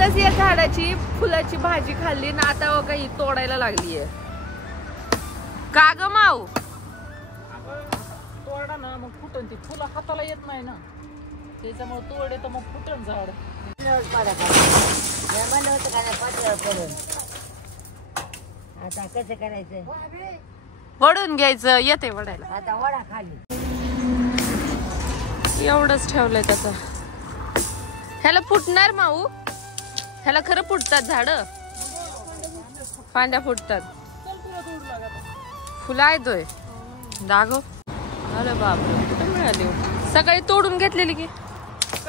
आताच या झाडाची फुलाची भाजी खाल्ली ना आता काही तोडायला लागलीये का ग माऊ? तोडा ना मग फुटन ती फुलं हाताला येत नाही ना त्याच्यामुळे तोडे तर मग फुटन झाड. आता कसं करायचं? वडून घ्यायचं येते वडायला. आता वडा खाली एवढंच ठेवलंय त्याचं. ह्याला फुटणार माऊ? ह्याला खरं फुटतात झाड? फांद्या फुटतात. फुलं येतोय दागो. अरे बापरे कुठे मिळाली? सकाळी तोडून घेतलेली की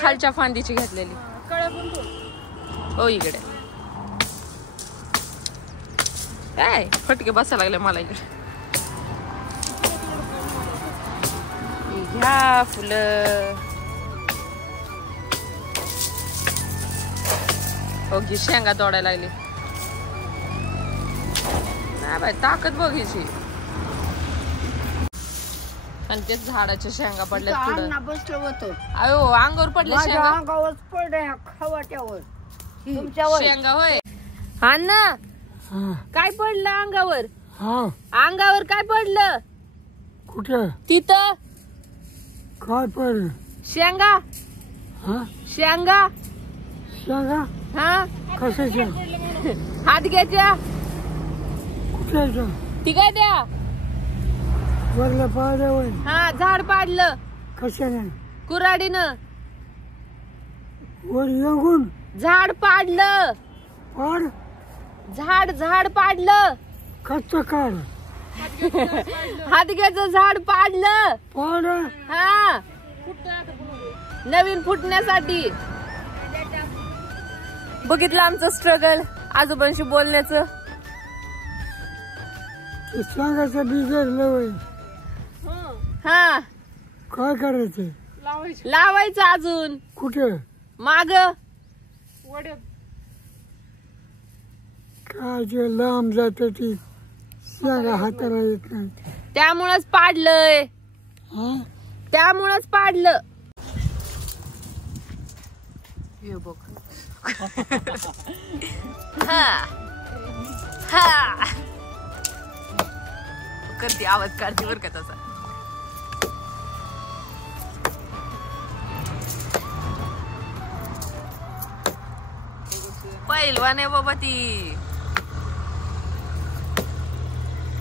खालच्या फांदीची घेतलेली. हो इकडे काय फटके बसायला लागले मला इकडे. घ्या फुलं. हो की शेंगा तोडायला लागली. नाही बाई ताकद बघायची. आणि ते झाडाच्या शेंगा पडल्या पुढे बसलं होतं. अयो अंगावर पडल्या शेंगा. अंगावर पडल्या खवाट्यावर तुमच्यावर शेंगा होय अण्णा. काय पडलं अंगावर? अंगावर काय पडलं? कुठे तिथं काय पडलं? शेंगा. शेंगा शेंगा हा कशाच्या? हात घ्यायच्या. कुठे ती काय द्या वरल्या पाड्यावर? हा झाड पाडलं कशाने? कुऱ्हाडीनं. वर येऊन झाड पाडलं. पाड झाड पाडलं. कच्च काढ हातग्याचं झाड पाडलं. पाड हा नवीन फुटण्यासाठी. बघितलं आमचं स्ट्रगल आजोबांशी बोलण्याचं. शेंगाचं बीज लवय हा काय करायचं? लावायचं अजून कुठे? माग काय जे लांब जात ती शेंगा हाताला येत नाही. त्यामुळंच पाडलंय. त्यामुळंच पाडलं. हे बघ करते आवाज काढते बर का तसा. पहिलवान आहे बाबा ती.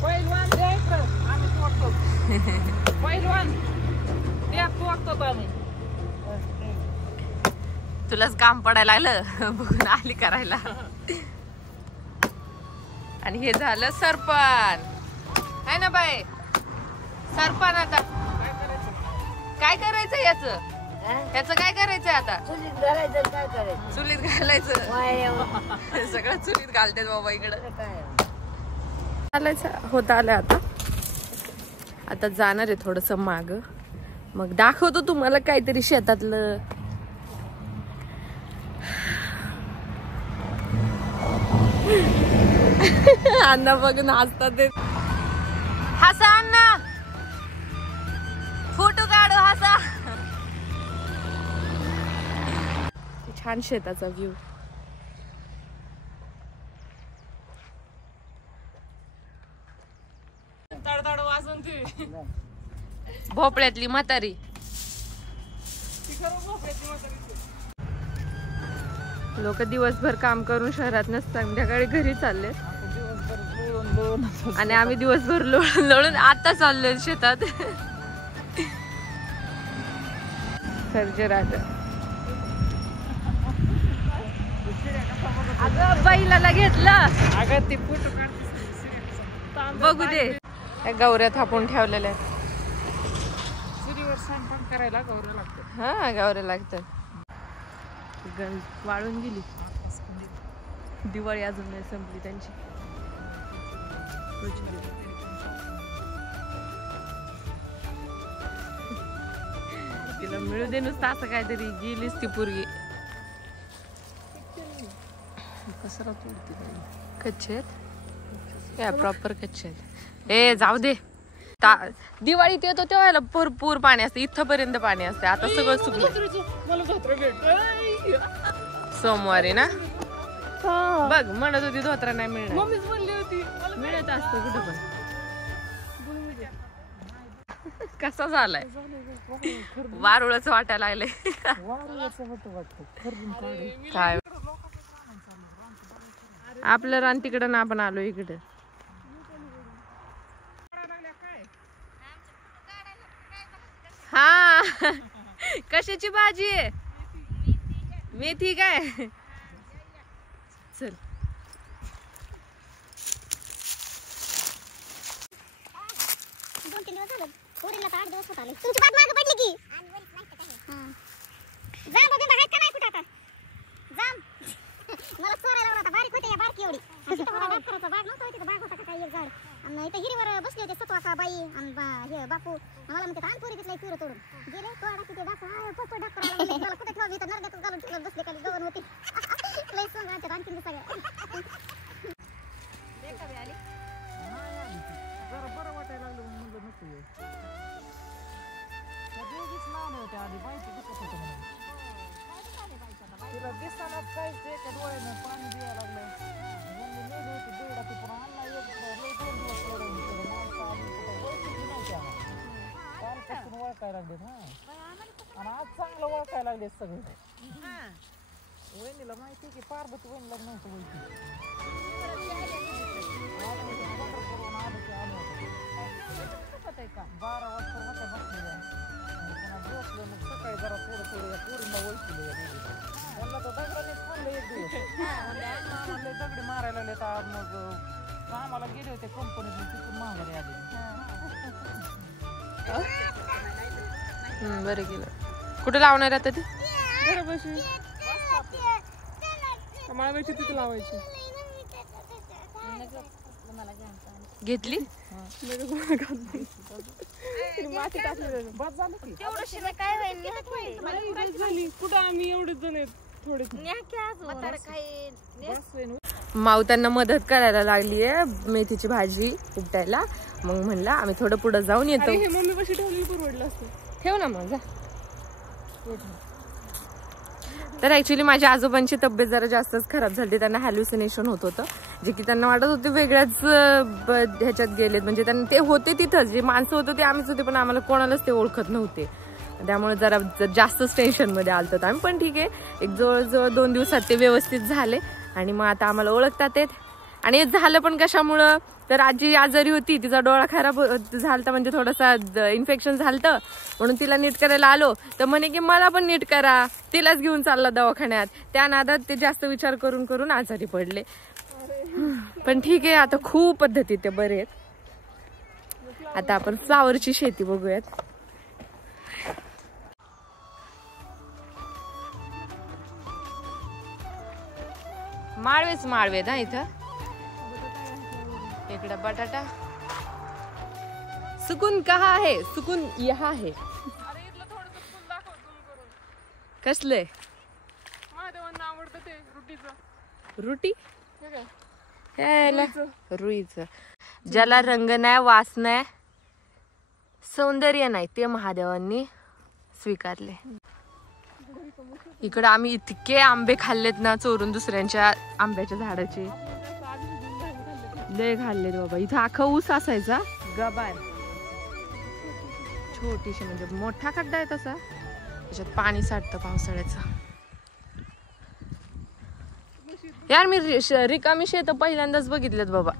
पहिलवान द्यायचं आम्ही तोडतो. पहिलवान द्या तोडतो आम्ही. तुलाच काम पडायला लागलं बघून आली करायला. आणि हे झालं सरपण है ना बाई? सरपण आता काय करायचं याचं? ह्याचं काय करायचंय आता? चुलीत घालायचं. काय करायचं? चुलीत घालायचं. सगळं चुलीत घालते बाबा इकडं. घालायचं होत आलं आता. आता जाणार आहे थोडस माग. मग दाखवतो तुम्हाला काहीतरी शेतातलं. अण्णा बघून हसतात ते. हसा अण्णा फोटो काढू हसा. छान शेताचा व्ह्यू. तडतड वाजून ती भोपळ्यातली म्हातारी. लोक दिवसभर काम करून शहरात संध्याकाळी घरी चालले आणि आम्ही दिवसभर लोळून आता चाललोय शेतात. सर्जे राहत. अगं बैलाला घेतलं. अगं ती फोटो काढ बघू दे. गौऱ्या थापून ठेवलेल्या. चुलीवर स्वयंपाक करायला गौऱ्या लागतं. हा गौऱ्या लागतं. वाळून गेली. दिवाळी अजून नाही संपली त्यांची. तिला मिळू दे नुसतं असं काहीतरी. गेलीच ती पोरगी. कसं कच्चे आहेत या प्रॉपर कच्चे आहेत. ए जाऊ दे. दिवाळीत येतो तेव्हा भरपूर पाणी असते. इथपर्यंत पाणी असते. आता सगळं सुकलं. सोमवारी ना बघ म्हणत होती धोत्रा नाही मिळणार. मम्मीच म्हणली होती मिळत असतं कुठं पण. कसा झालाय वारुळच वाटायला लागले काय आपलं रान तिकडं ना आपण आलो इकडं. हा कशाची भाजी आहे? मेथी काय? चल पोरीला तर 8 दिवस होत आले. तुमची बाग मागे पडली की जाम बघून आहेत का नाही कुठं आता जाम मला सोरायला होता बारीक होते या बारकी एवढी डॉक्टरचा बाग नव्हता तिथं बाग होता का काही एक झाड आणि इथं हिरीवर बसले होते सत्वाका बाई आणि हे बापू मला म्हणते आण पोरी तिथले पिरं तोडून गेले तोडा तिथे डॉक्टर पप्पा डॉक्टर मला कुठे ठेवा इथं नरड्यातच घालून ठेवलं बसले खाली गवन होते लय सोंग आणतात आणखीन सगळ्या जरा बरं वाटायला लागलं म्हणलं नको येऊ. त्या दोघीच नाव होत्या आधी बाईची दिसत होतं म्हणून तिला दिसतानाच काहीच एका डोळ्यानं पाणी द्यायला लागलं म्हणली नेली होती बेडा ती पण आणला एक लय 2 दिवस सोडून तिकडं माणसं आली तिथं ओळखीची नव्हती आम्हाला कालपासून ओळखायला लागलेत हा आणि आज चांगलं ओळखायला लागलेत सगळे. वहिनीला माहिती की पार्वती वहिनीला नव्हतं ओळखी 12 वाजता होत्या बसलेल्या बसले मग सकाळी जरा थोडं पोरींना ओळखले त्यांना तर दगडानेच खाल्लं एक दिवस आम्हाला दगडी मारायला लागले तर मग कामाला गेले होते कंपनीत तिथून माघारी आले. बरं गेलं. कुठे लावणार आता ती? घरापाशी माळव्याची तिथे लावायची. घेतली माती टाकली बस झालं की झाली. कुठं आम्ही एवढेच जण आहेत थोडे. माऊ त्यांना मदत करायला लागलीये मेथीची भाजी उपटायला. मग म्हणलं आम्ही थोडं पुढे जाऊन येतो. हे मम्मी कशी ठेवली परवडलं असतं. ठेव ना मग जा. तर ऍक्च्युली माझ्या आजोबांची तब्येत जरा जास्तच खराब झाली. त्यांना हॅल्युसिनेशन होत होतं जे की त्यांना वाटत होते वेगळ्याच ह्याच्यात गेलेत. म्हणजे त्यांना ते होते तिथंच जे माणसं होते ते आम्हीच होते पण आम्हाला कोणालाच ते ओळखत नव्हते. त्यामुळे जरा जास्तच टेन्शन मध्ये आलतो आम्ही. पण ठीक आहे एक जवळजवळ 2 दिवसात ते व्यवस्थित झाले आणि मग आता आम्हाला ओळखतात येत. आणि झालं पण कशामुळं तर आजी आजारी होती तिचा डोळा खराब झालता म्हणजे थोडासा इन्फेक्शन झालतं म्हणून तिला नीट करायला आलो तर म्हणे की मला पण नीट करा तिलाच घेऊन चालला दवाखान्यात. त्या नादात ते जास्त विचार करून करून आजारी पडले. पण ठीक आहे आता खूप पद्धती ते बरे आहेत. आता आपण फ्लावरची शेती बघूयात. माळवेच माळवे ना इथं. इकडे बटाटा. सुकून कहा है? सुकून यहाँ है. कसले? महादेवांना आवडतं ते रुटीचं. रुटी रुईच. ज्याला रंग नाही वास नाही सौंदर्य नाही ते महादेवांनी स्वीकारले. इकडे आम्ही इतके आंबे खाल्लेत ना चोरून दुसऱ्यांच्या आंब्याच्या झाडाचे लय खाल्लेत बाबा. इथं अख्खा ऊस असायचा गबार छोटीशी म्हणजे मोठा खड्डा आहे तसा त्याच्यात पाणी साठतं पावसाळ्याचं. यार मी रिकामी शेत पहिल्यांदाच बघितलेत बाबा.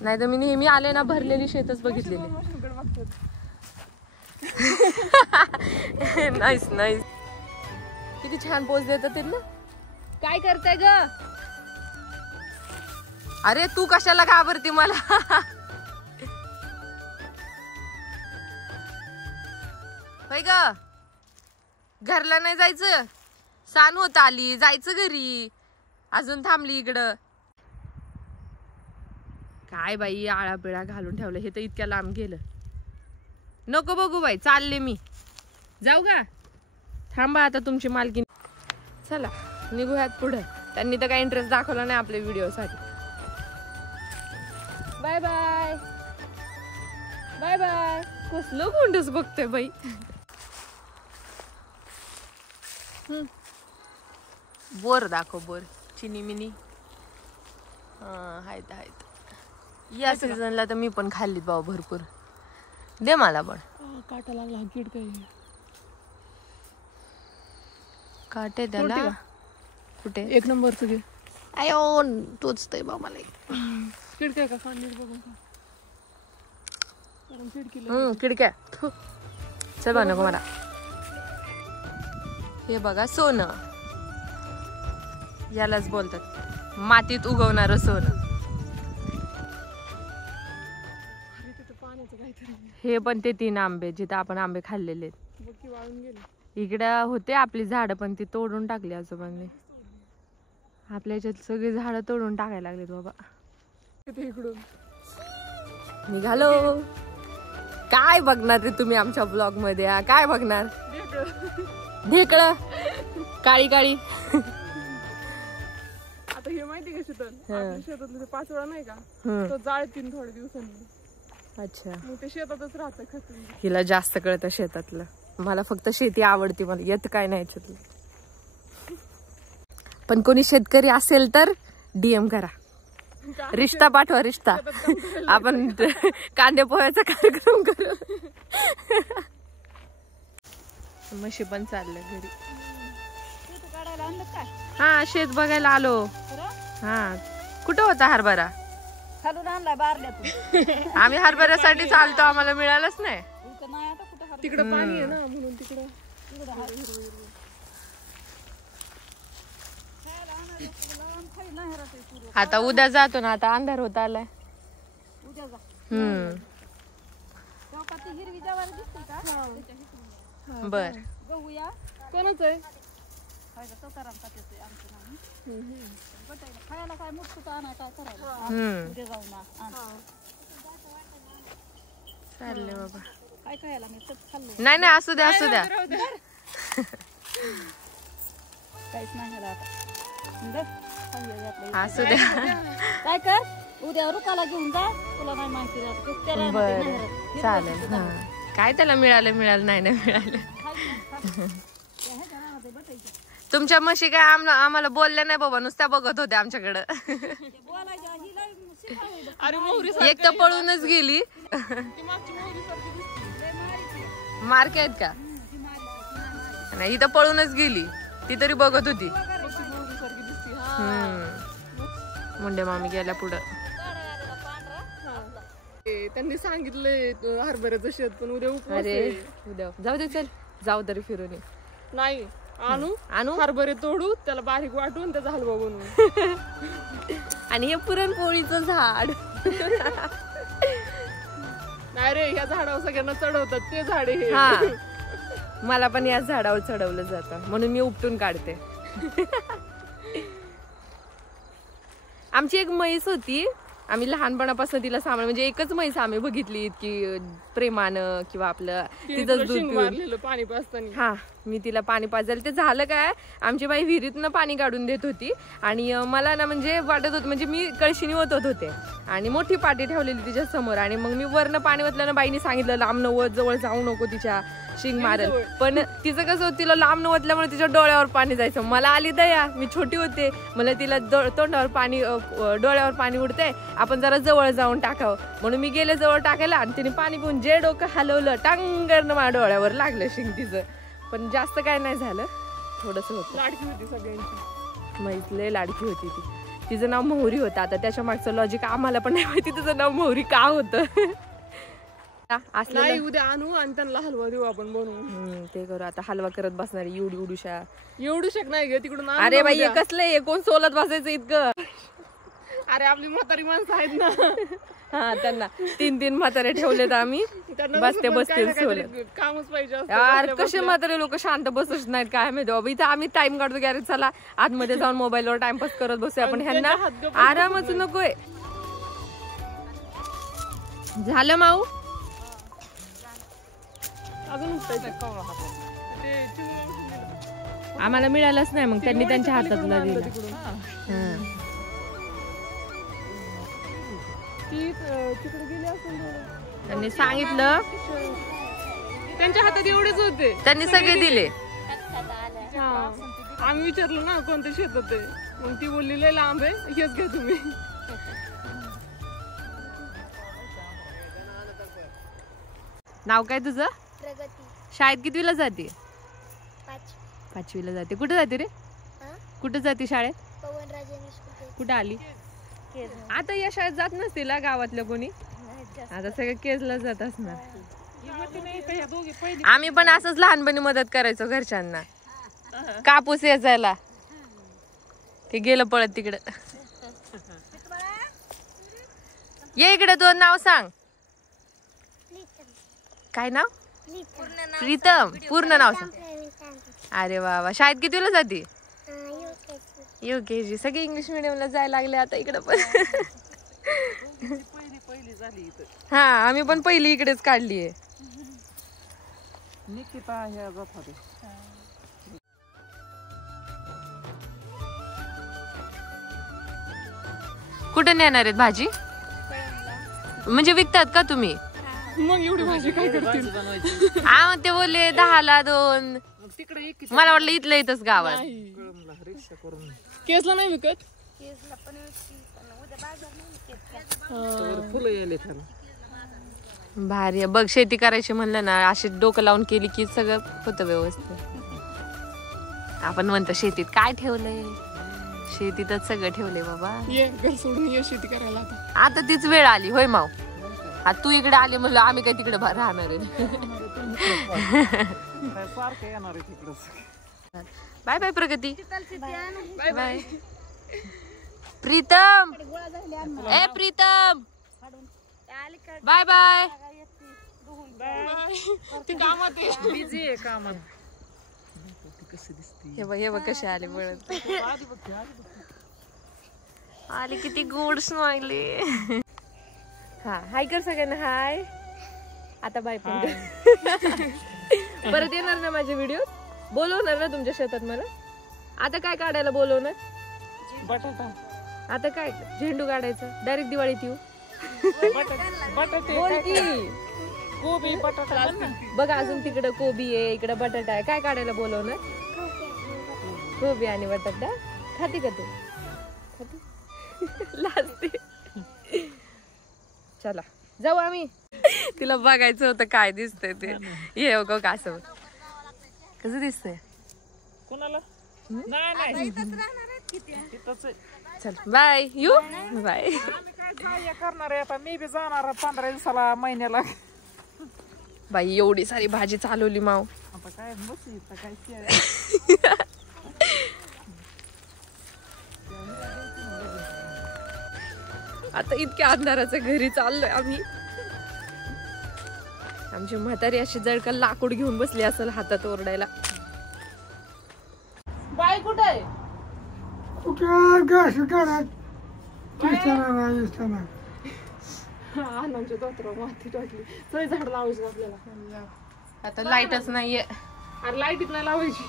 नाही तर मी नेहमी आले ना भरलेली शेतच बघितलेली. Nice nice. किती छान पोच देतात ते ना. काय करताय ग? अरे तू कशाला घाबरती मला? होय ग घरला नाही जायचं? सान होत आली जायचं घरी अजून थांबली इकडं. काय बाई आळा पिळा घालून ठेवलं. हे तर इतक्या लांब गेलं. नको बघू बाई चालले मी. जाऊ का? थांबा आता तुमची मालकी. चला निघूयात पुढे. त्यांनी तर काही इंटरेस्ट दाखवला नाही आपल्या व्हिडिओ साठी. Bye bye bye bye. कसलं कोंडच बघतोय बाई. बोर दाखव, बोर चिनी मिनी आहेत आहेत. या सीझनला तर मी पण खाल्लीत बाबा भरपूर. दे मला पण. काटा लागला कीड काही काटे त्याला कुठे? एक नंबरचं घे. अयो टोचतय बा मला. कीड काय का नीट बघून खा. खिडक्या चल बा नको मला. हे बघा सोनं, यालाच बोलतात मातीत उगवणारं सोनं. हे पण ते 3 आंबे जिथं आपण आंबे खाल्लेले वाळून गेले. इकडं होते आपली झाडं पण ती तोडून टाकली आजोबांनी. आपल्या याच्यात सगळी झाडं तोडून टाकायला लागलीत बाबा. इकडून निघालो. काय बघणार रे तुम्ही आमच्या ब्लॉग मध्ये? काय बघणार? ढेकळं काळी काळी. आता हे माहिती का शीतल, आपल्या शेतातलं 5 वेळा नाही का, तो जाळतीन थोड्या दिवसांनी. अच्छा, मग ते शेतातच राहतं खचून. हिला जास्त कळतं शेतातलं. मला फक्त शेती आवडते, मला येत काय नाही याच्यातलं. पण कोणी शेतकरी असेल तर DM करा, रिश्ता पाठवा, रिश्ता. आपण कांदे पोह्याचा कार्यक्रम करू. म्हशी पण चाललं घरी. हा शेत बघायला आलो. हा कुठं होता हरभरा? खालून आणलाय बारल्यातून. आम्ही हरभऱ्यासाठी चालतो, आम्हाला मिळालंच नाही. तिकडं पाणी आहे ना म्हणून तिकडं. आता उद्या जातो ना, आता अंधार होत आलाय. बर कोणाच आहे? चालले बाबा. नाही नाही असू द्या, असू द्या. असू द्या. काय कर उद्या रुपाला घेऊन जा, तुला नाही माहिती. बर चालेल. हा काय त्याला मिळालं नाही ना मिळालं. तुमच्या म्हशी काय आम्हाला बोलल्या नाही बाबा, नुसत्या बघत होत्या आमच्याकडं. एक तर पळूनच गेली. मार्के आहेत का? नाही इथं पळूनच गेली, ती तरी बघत होती. मुंडे मामी गेल्या पुढं. त्यांनी सांगितलंय हरभऱ्याचं शेत, पण उद्या उपवास अरे आहे. उद्या जाऊ दे, चल जाऊ तरी फिरून ये. नाही आणू आणू हरभरे तोडू, त्याला बारीक वाटून त्याचा हलवा बनवू. आणि हे पुरणपोळीचं झाड. नाही रे, ह्या झाडावर सगळ्यांना चढवतात ते झाड आहे. हा मला पण या झाडावर चढवलं जातं म्हणून मी उपटून काढते. आमची एक म्हैस होती, आम्ही लहानपणापासून तिला सांभाळ, म्हणजे एकच म्हैस आम्ही बघितली इतकी प्रेमानं किंवा आपलं तिथंच दूध पिऊन. पाणी पाजताना हा मी तिला पाणी पाजायला. ते झालं काय, आमची बाई विहिरीतनं पाणी काढून देत होती आणि मला ना म्हणजे वाटत होतं, म्हणजे मी कळशीनी ओतत होते आणि मोठी पाटी ठेवलेली तिच्या समोर, आणि मग मी वरनं पाणी ओतल्यानं बाईनी सांगितलं लांब नवत, जवळ जाऊ नको, तिच्या शिंग मारल. पण तिचं कसं होतं, तिला लांब नवतल्यामुळे तिच्या डोळ्यावर पाणी जायचं. मला आली दया, मी छोटी होते, मला तिला तोंडावर पाणी, डोळ्यावर पाणी उडतंय, आपण जरा जवळ जाऊन टाकावं म्हणून मी गेले जवळ टाकायला, आणि तिने पाणी पिऊन जे डोकं हलवलं टांगरनं माझ्या डोळ्यावर लागलं शिंग तिचं. पण जास्त काय नाही झालं, थोडस होतं. लाडकी होती सगळ्यांची, म्हैस लय लाडकी होती ती. तिचं नाव मोहरी होतं. आता त्याच्या मागचं लॉजिक आम्हाला पण नाही माहिती तिचं नाव मोहरी का होतं. नाही उद्या आणू आणि त्यांना हलवा देऊ आपण बनवून. ते करू. आता हलवा करत बसणारी एवढी उडूशा. एवढू शक नाही गे तिकडून. अरे बाई हे कसलंय, कोण सोलत बसायचं इतकं. अरे आपली म्हातारी माणसं आहेत ना. हा त्यांना 3 म्हातारे ठेवलेत आम्ही, बसते बसतील सोलत. कामच पाहिजे. यार कसे म्हातारे लोक शांत बसत नाहीत काय माहिती बाबा. इथं आम्ही टाइम काढतो, गॅरेज चला आतमध्ये जाऊन मोबाईलवर टाइमपास करत बसूया, आपण ह्यांना आरामच नकोय. झालं माऊ आम्हाला मिळालंच नाही, मग त्यांनी त्यांच्या हातातला दिला. त्यांनी सांगितलं, त्यांच्या हातात एवढेच होते, त्यांनी सगळे दिले. आम्ही विचारलं ना कोणत्या शेतात आहे, मग ती बोलली लय लांब आहे, हेच घ्या तुम्ही. नाव काय तुझं? प्रगती शाळेत कितवीला जाते? 5 5वीला जाते. कुठे जाते रे? कुठे जाते शाळेत? पवन राजे कुठे आली? आता या शाळेत जात नसतील गावातल्या कोणी, आता सगळं केजला जात असणार. आम्ही पण असंच लहानपणी मदत करायचो घरच्यांना, कापूस याचायला. ते गेलं पळत तिकडं. ये इकडे, 2 नाव सांग. काय नाव? प्रीतम. पूर्ण नाव सांग. अरे वा वा. शाळेत कितीला जाते? UKG. सगळे इंग्लिश मिडियमला जायला लागले आता इकडे पण. हा, आम्ही पण पहिली इकडेच काढलीये. निकिता ह्या जात होते. कुठे नेणार आहेत भाजी? म्हणजे विकतात का तुम्ही? मग एवढी भाजी काय करतील? हा, ते बोलले 10ला 2. मला वाटलं इथलं इथंच गावात. रिक्षा करून केसला नाही विकत. फुलं यायले त्याला. भारी आहे. बघ, शेती करायची म्हणलं ना, अशी डोकं लावून केली की सगळं होतं व्यवस्थित. आपण म्हणतो शेतीत काय ठेवलंय, शेतीतच सगळं ठेवलंय बाबा. ये घर सोडून ये शेती करायला आता. आता तीच वेळ आली होय माव. आता तू इकडे आले म्हणलं, आम्ही काय तिकडे राहणार आहे. सारखं येणार आहे तिकडं. Bye bye Pragati. Bye bye Pritam. ए प्रीतम, बाय बाय. ती कामात आहे. बिझी आहे कामात. कसं दिसते हे बघ, हे बघ कसे आले बळत. आली किती गोड स्माइली. हा, हाय कर सगळ्यांना. हाय. आता बाय पण कर. परत येणार ना माझे व्हिडिओ? बोलवणार ना तुमच्या शेतात मला? आता काय काढायला बोलवणार? बटाटा. आता काय झेंडू काढायचं? डायरेक्ट दिवाळीत येऊ. बटाटे. बोल की. कोबी बटाटा. बघा, अजून तिकडे कोबी आहे, इकडे बटाटा आहे. काय काढायला बोलवणार? कोबी आणि बटाटा. खाते का तू? खाते? लाजते. चला जाऊ आम्ही. तिला बघायचं होतं काय दिसतंय ते. ये हो का, असं कसं दिसतंय? कोणाला? नाही चल बाय. You bye. काय करणार आहे आता? मी बी जाणार 15 दिवसाला, महिन्याला. बाई एवढी सारी भाजी चालवली माव. आता काय मस्त काय आता इतक्या अंधाराच्या घरी चाललोय आम्ही. आमची म्हातारी अशी जळका लाकूड घेऊन बसली असेल हातात ओरडायला. बाय कुठे आहे? आनंदच्या दोतरावर माती टाकली. सगळी झाड लावायची आपल्याला. आता लाईटच नाहीये. अरे लाईटीत नाही लावायची.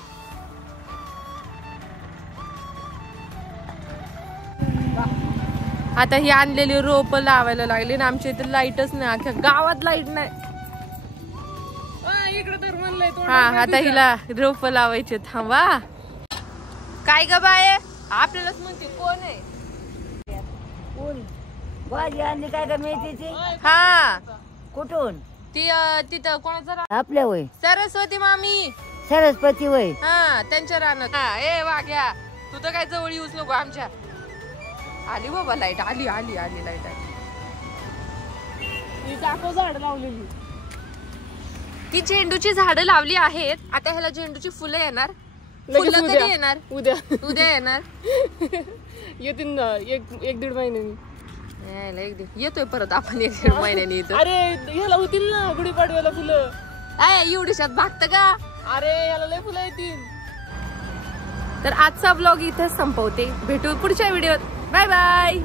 आता ही आणलेली रोप लावायला लागली ना. आमच्या इथे लाईटच नाही, अख्ख्या गावात लाईट नाही. इकडे तर म्हणलंय तो. हा, आता हिला रोप लावायचे. थांबा. काय ग बाय? आपल्यालाच म्हणते कोण आहे? भाजी आणली काय का मेथीची? हा, कुठून? ती तिथं कोणाचं? आपल्या वय सरस्वती मामी. सरस्वती वय. हा, त्यांच्या रानात. ए वाघ्या, तू तर काय जवळ येऊच नको आमच्या. आली बाबा लाईट. आली आली आली लाईट आली. दाखव झाड लावलेली. ती झेंडूची झाडं लावली आहेत. आता ह्याला झेंडूची फुलं येणार. फुलं कधी येणार? उद्या. उद्या येणार. येतील ना 1-1.5 महिन्यांनी. येतोय परत आपण 1-1.5 महिन्यांनी येतो. अरे ह्याला होतील ना गुढीपाडव्याला फुलं. एवढीशात भागत का? अरे ह्याला लय फुलं येतील. तर आजचा ब्लॉग इथेच संपवते. भेटू पुढच्या व्हिडिओत. Bye bye.